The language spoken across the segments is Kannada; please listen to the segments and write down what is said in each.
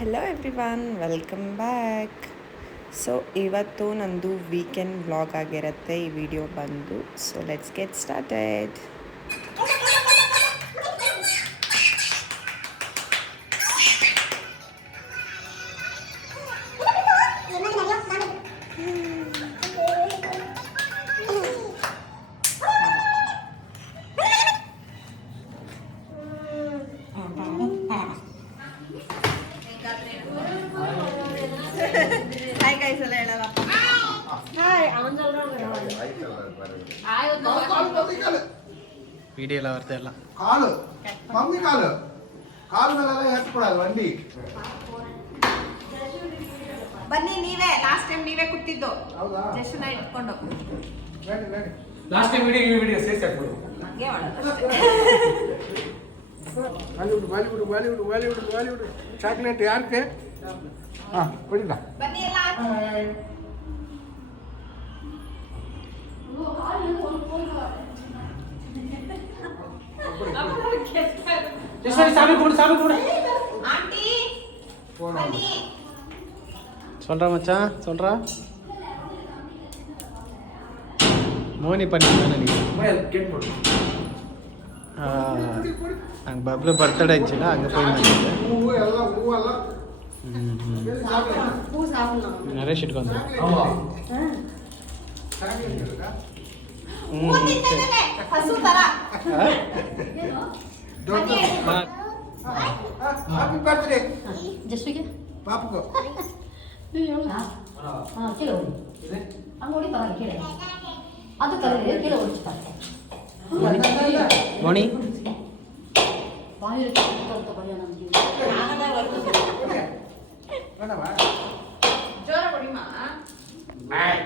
Hello everyone, welcome back. So ಇವತ್ತು ನಂದು ವೀಕೆಂಡ್ ವ್ಲಾಗ್ ಆಗಿರುತ್ತೆ ಈ ವಿಡಿಯೋ ಬಂದು. So let's get started. Hi guys ಎಲ್ಲ ಹೇಳಲ್ಲಪ್ಪ. ವಿಡಿಯೋ ಎಲ್ಲ ಬರ್ತಾ ಇಲ್ಲ. ಕಾಲು ಮಮ್ಮಿ ಕಾಲು ಕಾಲು ಮೇಲೆಲ್ಲ ಎತ್ಕೊಡೋದು ವಂಡಿ. ಬನ್ನಿ, ನೀವೇ ಲಾಸ್ಟ್ ಟೈಮ್ ನೀವೇ ಕೂತಿದ್ದು. ಹೌದಾ? ಜಸ್ಟ್ನ ಇಟ್ಕೊಂಡು ಬೇಡಿ ಬೇಡಿ ಲಾಸ್ಟ್ ಟೈಮ್ ವಿಡಿಯೋ ಈ ವಿಡಿಯೋ ಸೇರಿಸಿ ಹಾಕ್ಬಿಡು. ಹಂಗೆ ಮಾಡೋದು. Bollywood Bollywood Bollywood Bollywood Bollywood chocolate ಯಾರಿಗೆ? ಹಾಂ ಕೊಡಿಲ್ಲ. ಬನ್ನಿ ಎಲ್ಲ. சாமி கூட ஆண்டி பன்னி சொல்றா மச்சான், சொல்றா. மோனி பண்ணிருந்தேன் நீ. அங்கே பப்ளு பர்த்டே ஆயிடுச்சுல, அங்கே போய் ಹೂವು ಎಲ್ಲ ಹೂವೆಲ್ಲ நிறைய ஷீட்டுக்கு வந்து ಹಸು ತರ. ಹ್ಯಾಪಿ ಬರ್ತ್ಡೇ ಜಸ್ವಿಗೆ ಪಾಪು. ಕೀழே ஓடி அங்கே ஓடி பரவாயில்ல, கீழே அது கலரு கீழே ஓடிச்சுட்டாங்க. மோனி வாயிருக்கு கல்யாணம் ಬೇಡವಾ? ಜೋರ ಹೊಡಿಮಾ. யாரு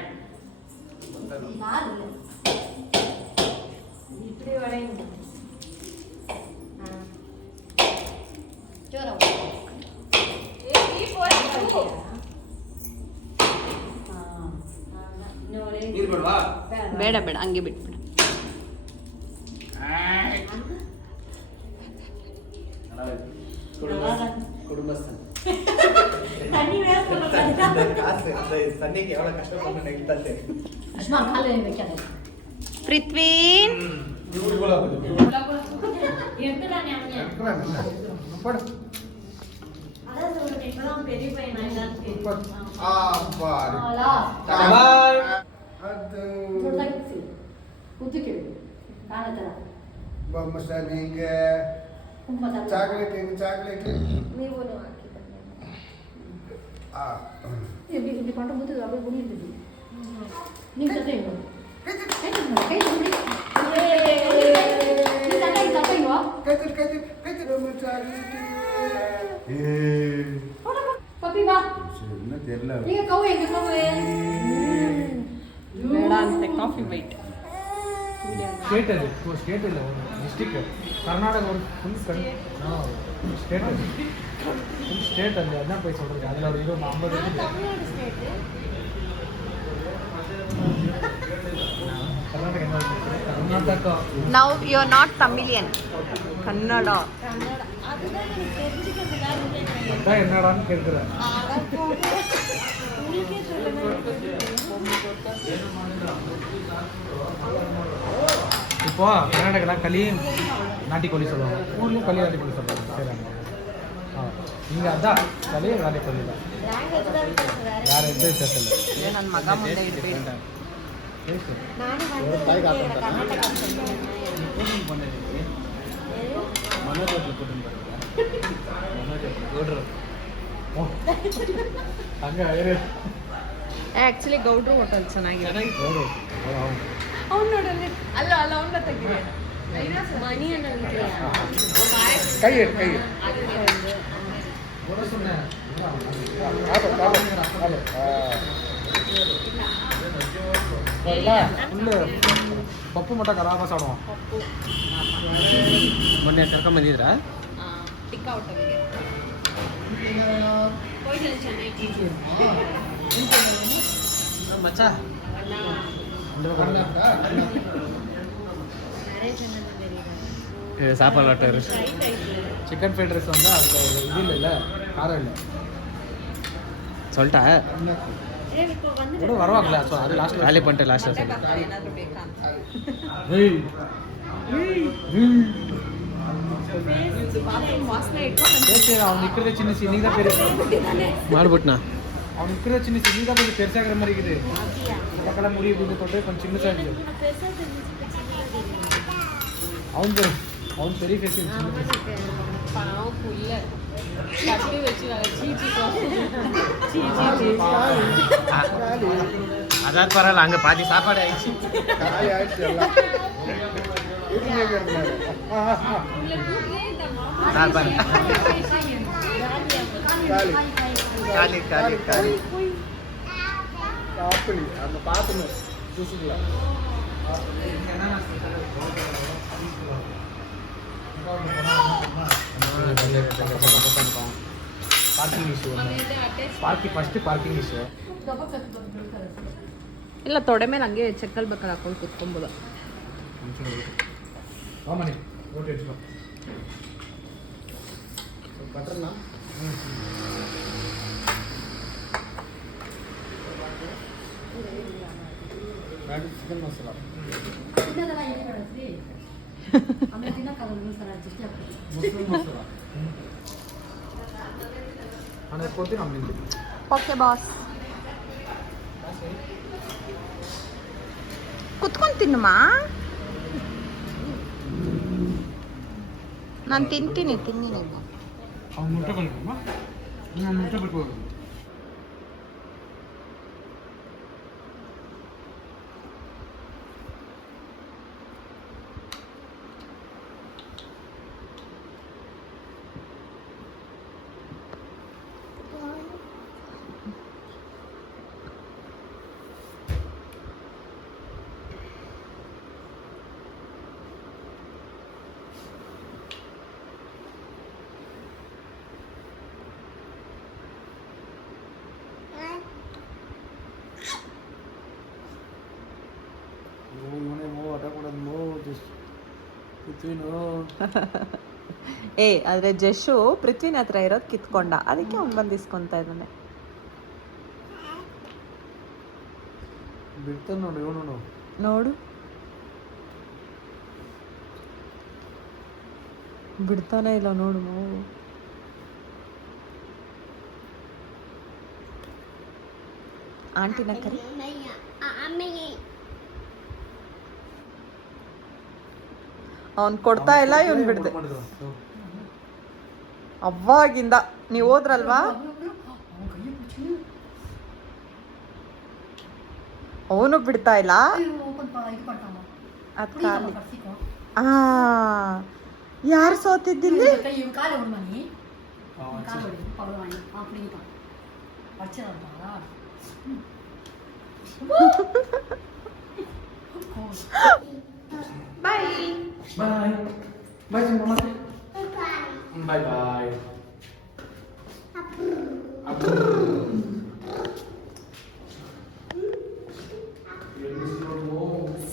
இப்படி வரையும் ஜோர ಬೇಡ ಬೇಡ, ಹಂಗೆ ಬಿಟ್ಬಿಡ. அஷ்மா காலை வைக்காத ಪೃಥ್ವೀನ್ எடுத்துடானே அவனே ಕೊಡು. அதான் சொல்றேன், இப்பதான் பெரிய பையன் ஆயிட்டான். ಆ ಬಾರಿ ஆலா ಅದು ನೋಡ್ದಾಗಿಸಿ ಕುತ್ತಿಗೆ ಕಾಣತನ ಬೊಮ್ಮಸ ನಿಂಗೆ ಕುಂಭದ ಚಾಕ್ಲೇಟ್ ಹೆಂಗೆ ಚಾಕ್ಲೇಟ್ ನೀವು ಹಾಕಿ ಆ இப்படி பண்ணும்போது அப்படியே முடியுது. நீங்க தட்டைங்க கை முடி நீ தட்டைங்க ಕೈತಿರ್ ಕೈತಿರ್ ಕೈತಿರ್ ಚಾಕ್ಲೇಟ್ ಏ ಪಪ್ಪಿ ಬಾ ಸಣ್ಣ ತೆರ್ಲ ಈಗ ಕೌ ಹೆಂಗೆ ಕೌ ಬೇಡ ಅಂತೆ. ಕಾಫಿ ವೈಟ್ ಸ್ಟೇಟ್ ಅದು, ಸ್ಟೇಟ್ ಇಲ್ಲ, ಡಿಸ್ಟಿಕ್ கர்நாடகா ஒரு ஃபுல் ஸ்டேட் அது, ஃபுல் ஸ்டேட் அது. அதான் போய் சொல்றது. அதில் ஒரு 50 கர்நாடகா என்ன இருக்கு? Karnataka now you are not Tamilian, Kannada. அதான் என்னடான்னு கேட்குறேன். இப்போ கர்நாடகாவில் களி நாட்டிக்கோழி சொல்லுவாங்க, ஊர்லேயும் களி நாட்டிக்கோழி சொல்லுவாங்க. சரி, இங்கே அதான் களி நாட்டிக்கோழி தான், வேறு எந்த சேர்த்துல. ನನ್ನ ಮಗ ಮುಂದೆ ಇಡ್ಬೇಕು. ಹಂಗೆ ಆಕ್ಚುಲಿ ಗೌಡ್ರು ಹೋಟೆಲ್ ಚೆನ್ನಾಗಿದೆ. ಅವ್ನು ನೋಡಲ್ಲಿ ಅಲ್ಲ ಅಲ್ಲ ಅವನ್ನ ತೆಗಿದೆ ಮಣಿ ಅನ್ನೋದು. ಕೈ ಇಡು ಕೈ ಇಡು ಫುಲ್ಲು ಪಪ್ಪು ಮಠ ಕರಾಬ ಸಾಡುವ. ಮೊನ್ನೆ ಕರ್ಕೊಂಡ್ ಬಂದಿದ್ರಾ ಟಿಕ್ಕ ಹೋಟೆಲ್ಗೆ? ಮಚ್ಚ சாப்பாடு சிக்கன் ஃப்ரைட் ரைஸ் வந்து அதில் இது இல்லைல்ல, ಖಾರ ಇಲ್ಲ சொல்லிட்டா கூட வரவாங்கல ஸோ அது லாஸ்ட் காலி பண்ணிட்டு லாஸ்ட் ಏನಾದರೂ ಬೇಕಾ ಅಂತ ವಾಸನೆ ಇಟ್ಕೊಂಡು ಅವ್ನು ನಿಕ್ಕರೆ ಚಿನ್ನ ಸಿನಿದ ಪೇರು ಮಾಡ್ಬಿಟ್ನಾ ಅವ್ನು ನಿಕ್ಕರೆ ಚಿನ್ನ ಸಿನಿದ ಪೇರು ತೆರ್ಸಾಗ್ರ ಮರಿಗಿದೆ ಪಕ್ಕದ ಮುರಿ ಬಿದ್ದು ಕೊಟ್ಟರೆ ಕೊಂಚ ಚಿನ್ನ ಸಾಯಿದೆ ಅವ್ನು ಸರಿ ಫೇಸ್ அதான் பரவாயில்ல அங்கே பாதி சாப்பாடு ஆயிடுச்சு காலி ஆயிடுச்சு எல்லாம் காலி காலி காலி ஆப்பிள் அந்த பார்த்துன்னு ஜூஸுக்குள்ள parking issue first parking issue ಇಲ್ಲ ತೊಡೆ ಮೇಲೆ ಹಂಗೆ ಚಕ್ಕಲ್ ಬೇಕಾದ್ರೆ ಹಾಕೊಂಡು ಕುತ್ಕೊಬೋದು ಮನೆ ಓಟ್ ಇಟ್ಕೋ ಬಟರ್ನ ಚಿಕನ್ ಮಸಾಲ ಮುಸ್ಲಿಂ ಮಸಾಲ ನಾನು ಕೊಡ್ತೀನಿ ಆಮೇಲೆ ಓಕೆ ಬಾಸ್ ಕುತ್ಕೊಂಡು ತಿನ್ನಮ್ಮ ನಾನು ತಿಂತೀನಿ ತಿನ್ನಿ ನೀವು ಅವ್ನು ಮುಟ್ಟೆ ಬಂದ್ರಮ್ಮ ನಾನು ಮುಟ್ಟೆ ಬಿಟ್ಟು ಏ ಆದರೆ ಜಶು ಪೃಥ್ವಿನ ಹತ್ರ ಇರೋದು ಕಿತ್ಕೊಂಡ ಅದಕ್ಕೆ ಅವ್ನು ಬಂದು ಇಸ್ಕೊಂತ ಇದ್ದಾನೆ ಬಿಡ್ತಾನೆ ನೋಡಿ ಇವನು ನೋಡು ಬಿಡ್ತಾನೆ ಇಲ್ಲ ನೋಡು ನೋವು ಆಂಟಿನ ಕರಿ ಅವ್ನು ಕೊಡ್ತಾ ಇಲ್ಲ ಇವನು ಬಿಡ್ದೆ ಅವಾಗಿಂದ ನೀವು ಹೋದ್ರಲ್ವಾ ಅವನು ಬಿಡ್ತಾ ಇಲ್ಲ ಅದ್ ಖಾಲಿ ಯಾರು ಸೋತಿದ್ದಿಲ್ಲಿ ಬಾಯ್ ಬಾಯ್ ಬಾಯ್ ಮತ್ತೆ ಬಾಯ್ ಬಾಯ್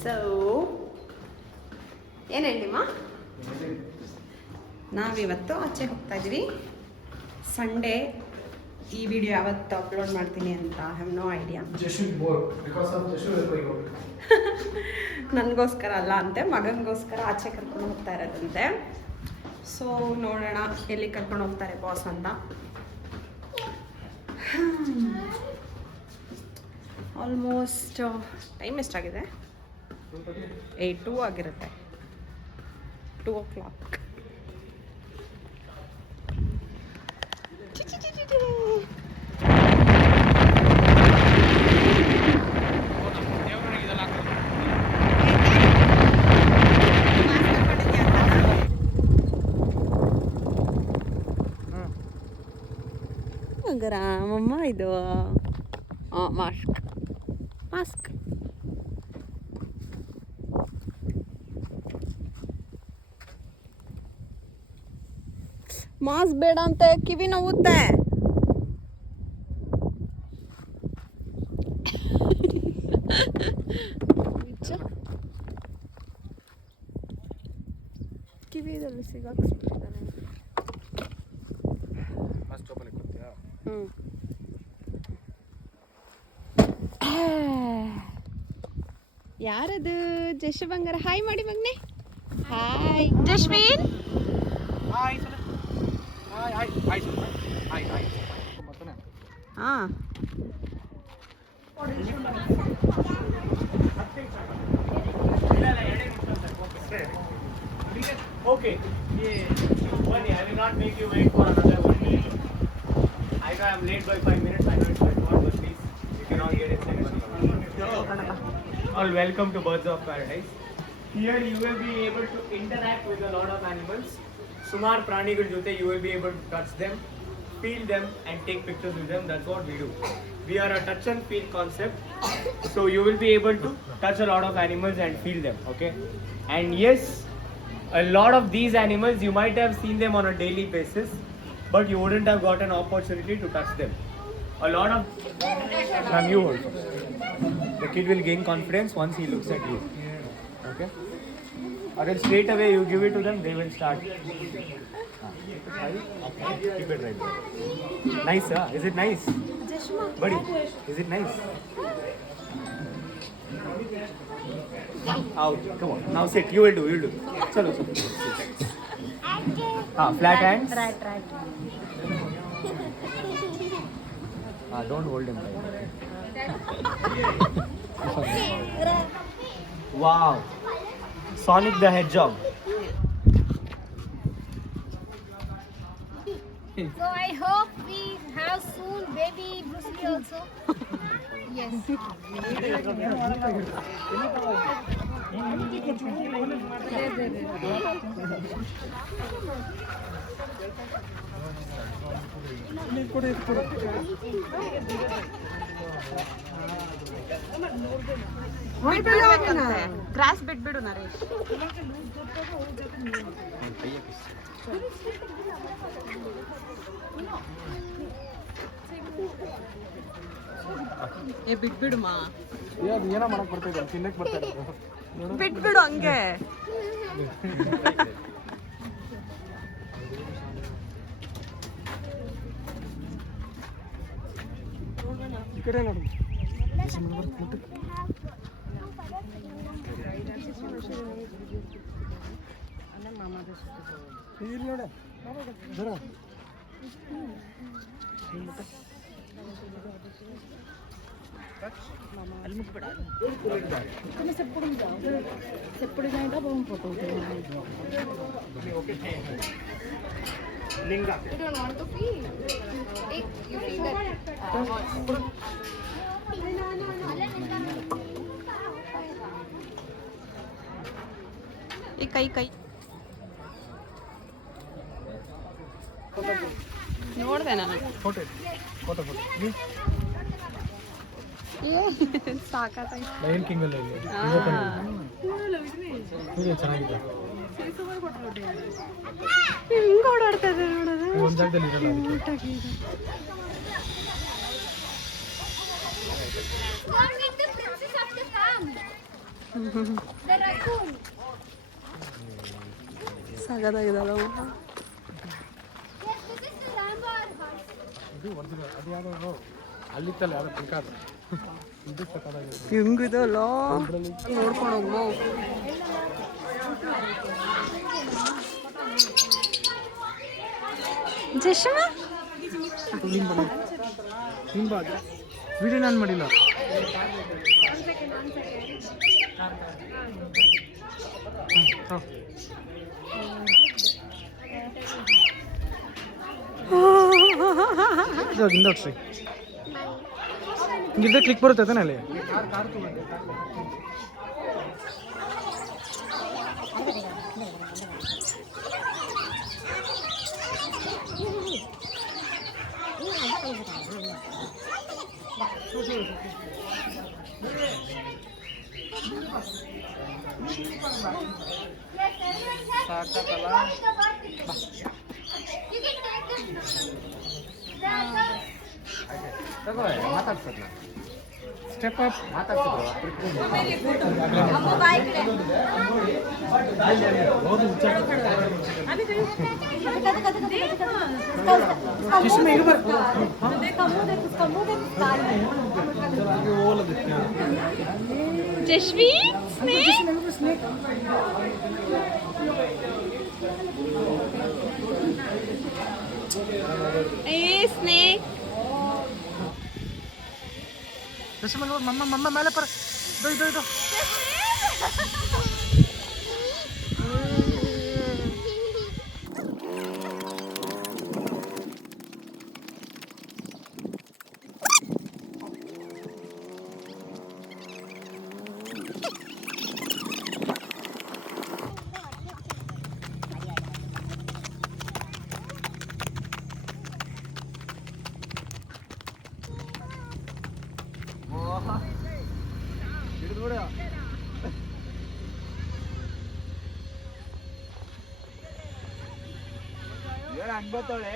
ಸೊ ಏನು ಹೇಳಿಮ್ಮ ನಾವಿವತ್ತು ಆಚೆ ಹೋಗ್ತಾ ಇದ್ದೀವಿ ಸಂಡೇ ಈ ವಿಡಿಯೋ ಯಾವತ್ತು ಅಪ್ಲೋಡ್ ಮಾಡ್ತೀನಿ ಅಂತ ಐ ಹ್ಯಾವ್ ನೋ ಐಡಿಯಾ ನನಗೋಸ್ಕರ ಅಲ್ಲ ಅಂತೆ ಮಗನಿಗೋಸ್ಕರ ಆಚೆ ಕರ್ಕೊಂಡು ಹೋಗ್ತಾ ಇರೋದಂತೆ ಸೊ ನೋಡೋಣ ಎಲ್ಲಿ ಕರ್ಕೊಂಡು ಹೋಗ್ತಾರೆ ಬಾಸ್ ಅಂತ ಆಲ್ಮೋಸ್ಟ್ ಟೈಮ್ ಎಷ್ಟಾಗಿದೆ 2 ಆಗಿರುತ್ತೆ 2:00 ಗ್ರಾಮಮ್ಮ ಇದು ಮಾಸ್ಕ್ ಮಾಸ್ಕ್ ಮಾಸ್ಕ್ ಬೇಡ ಅಂತ ಕಿವಿ ನೋವುತ್ತೆ ಕಿವಿದಲ್ಲಿ ಸಿಗಾಕ್ಸ್ಬಿಟ್ಟಿದ್ದಾನೆ ಫಸ್ಟ್ ಓಪನ್ ಯಾರದು? ಜಶ್ ಬಂಗಾರ ಹಾಯ್ ಮಾಡಿ ಮಗ್ನೆ. ಹಾಯ್ ಜಶ್ವಿನ್. ಹಾಯ್ ಸಲ ಹಾಯ್ ಹಾಯ್ ಹಾಯ್ ಸಲ ಹಾಯ್ ಹಾಯ್ ಮತ್ತನೆ ಹಾ Okay. One, I will not make you wait for another 1 minute. I know I'm late by 5 minutes. I know it's my fault, but please, you cannot get it. All welcome to Birds of Paradise. Here you will be able to interact with a lot of animals. Sumar Pranigal Jyote, you will be able to touch them, feel them, and take pictures with them. That's what we do. We are a touch and feel concept. So you will be able to touch a lot of animals and feel them. Okay. And yes, a lot of these animals you might have seen them on a daily basis, but you wouldn't have got an opportunity to touch them. A lot of from you also. The kid will gain confidence once he looks at you. Okay. Or else straight away you give it to them, they will start. Keep it right there. Nice, huh? Is it nice? Buddy, is it nice? Out. Come on. Now sit. You will do. You will do. Chalo, chalo. Flat hands. Right. Don't hold him right. Wow. Sonic the Hedgehog. So I hope we have soon baby Bruce Lee also. Yes. Grass ಬಿಟ್ಬಿಡು ನರೇಶ್. ಬಿಟ್ಬಿಡುಮ. ಏನೋ ಮಾಡಕ್ ಬರ್ತಾ ಇದ್ದಾರೆ, ತಿನ್ನಕ್ ಬರ್ತಾ ಇದ್ದಾರೆ. ಬಿಟ್ಬಿಡು ಹಂಗೆ. ಈ ಕಡೆ ನೋಡಿ. ಇಲ್ಲಿ ನೋಡ ಬರ. Linga. You don't want to feel? You feel that? ಈ ಕೈ ನೋಡ್ದೆ ನಾನು. ಫೋಟೋ ಸಾಕಾಯ್ತು. ಲಯನ್ ಕಿಂಗ್ ಅಲ್ಲ ಇಲ್ಲಿ ಇದು ಚೆನ್ನಾಗಿದೆ. ಹಿಂಗ್ ಓಡಾಡ್ತಾ ಇದೆ ನೋಡೋದು. ಒಂದ್ ಜಾಗದಲ್ಲಿ ಇರಲ್ಲ ಅದಕ್ಕೆ. Going into Princess of the Farm. The raccoon. ಸಾಕಾಗಿದಲ್ಲ. Yes, this is the Rambar horse. ಇದು ಒರಿಜಿನಲ್. ಅದು ಯಾವ್ದೋ ಅಲ್ಲಿತ್ತಲ್ಲ ಯಾವ್ದೋ ಪಿಕಾದ ಇದು ಸಕ್ಕತ್ತಾಗಿದೆ. ಹೆಂಗಿದಲ್ಲ ನೋಡ್ಕೊಂಡು ಹೋಗ್ಮೋ. ಜಶ್ಮ ನಿಂಬ ವಿಡಿಯೋ ನಾನು ಮಾಡಿಲ್ಲ. ಹಿಂದೋಡ್ಸಿ ಹಿಂಗಿದ್ರೆ ಕ್ಲಿಕ್ ಬರುತ್ತೆ ತಾನೆ ಅಲ್ಲಿ. ಸಾಕತ್ತಲ್ಲ. ಮಾತಾಡ್ಸಲ್ಲ. ಸ್ಟೆಪ್ ಅಪ್ ಮಾತಾಡ್ಸಲ್ಲ. ಕಿಶನ್ ಹೆಂಗೆ Jashvi, snake. Hey, snake. ಮಮ್ಮ ಮೇಲೆ ಪರ ಇದು ಅನ್ಬೋತಾಳೆ.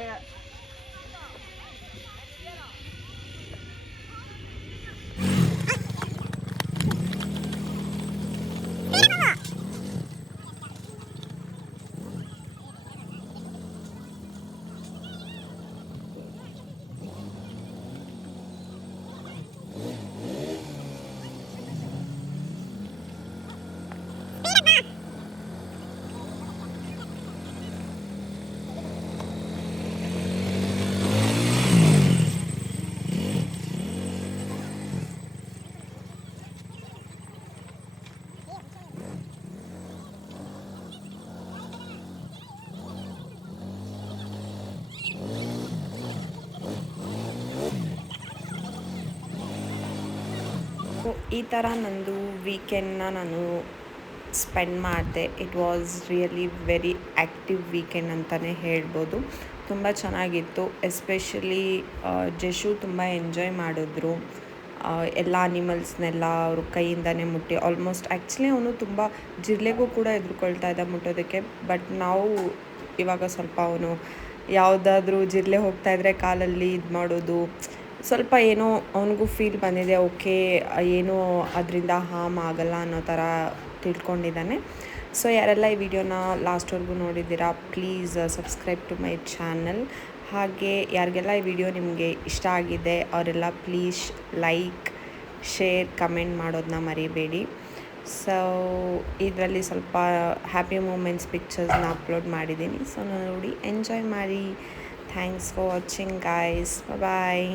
ಸೊ ಈ ಥರ ನಂದು ವೀಕೆಂಡ್ನ ನಾನು ಸ್ಪೆಂಡ್ ಮಾಡಿದೆ. It was really very active weekend ಅಂತಲೇ ಹೇಳ್ಬೋದು. ತುಂಬ ಚೆನ್ನಾಗಿತ್ತು. ಎಸ್ಪೆಷಲಿ ಜಶು ತುಂಬ ಎಂಜಾಯ್ ಮಾಡಿದ್ರು. ಎಲ್ಲ ಅನಿಮಲ್ಸ್ನೆಲ್ಲ ಅವ್ರ ಕೈಯಿಂದನೇ ಮುಟ್ಟಿ ಆಲ್ಮೋಸ್ಟ್ ಆ್ಯಕ್ಚುಲಿ ಅವನು ತುಂಬ ಜಿರಳೆಗೂ ಕೂಡ ಹೆದರ್ಕೊಳ್ತಾ ಇದ್ದ ಮುಟ್ಟೋದಕ್ಕೆ. ಬಟ್ ನಾವು ಇವಾಗ ಸ್ವಲ್ಪ ಅವನು ಯಾವುದಾದ್ರೂ ಜಿರಳೆ ಹೋಗ್ತಾಯಿದ್ರೆ ಕಾಲಲ್ಲಿ ಇದು ಮಾಡೋದು ಸ್ವಲ್ಪ ಏನೋ ಅವನಿಗೂ ಫೀಲ್ ಬಂದಿದೆ. ಓಕೆ, ಏನೂ ಅದರಿಂದ ಹಾರ್ಮ್ ಆಗಲ್ಲ ಅನ್ನೋ ಥರ ತಿಳ್ಕೊಂಡಿದ್ದಾನೆ. ಸೊ ಯಾರೆಲ್ಲ ಈ ವಿಡಿಯೋನ ಲಾಸ್ಟ್ವರೆಗೂ ನೋಡಿದ್ದೀರಾ, please subscribe to my channel. ಹಾಗೆ ಯಾರಿಗೆಲ್ಲ ಈ ವಿಡಿಯೋ ನಿಮಗೆ ಇಷ್ಟ ಆಗಿದೆ ಅವರೆಲ್ಲ ಪ್ಲೀಸ್ ಲೈಕ್, ಶೇರ್, ಕಮೆಂಟ್ ಮಾಡೋದನ್ನ ಮರಿಬೇಡಿ. ಸೊ ಇದರಲ್ಲಿ ಸ್ವಲ್ಪ ಹ್ಯಾಪಿ ಮೂಮೆಂಟ್ಸ್ ಪಿಕ್ಚರ್ಸ್ನ ಅಪ್ಲೋಡ್ ಮಾಡಿದ್ದೀನಿ. ಸೊ ನೋಡಿ ಎಂಜಾಯ್ ಮಾಡಿ. Thanks for watching guys. Bye.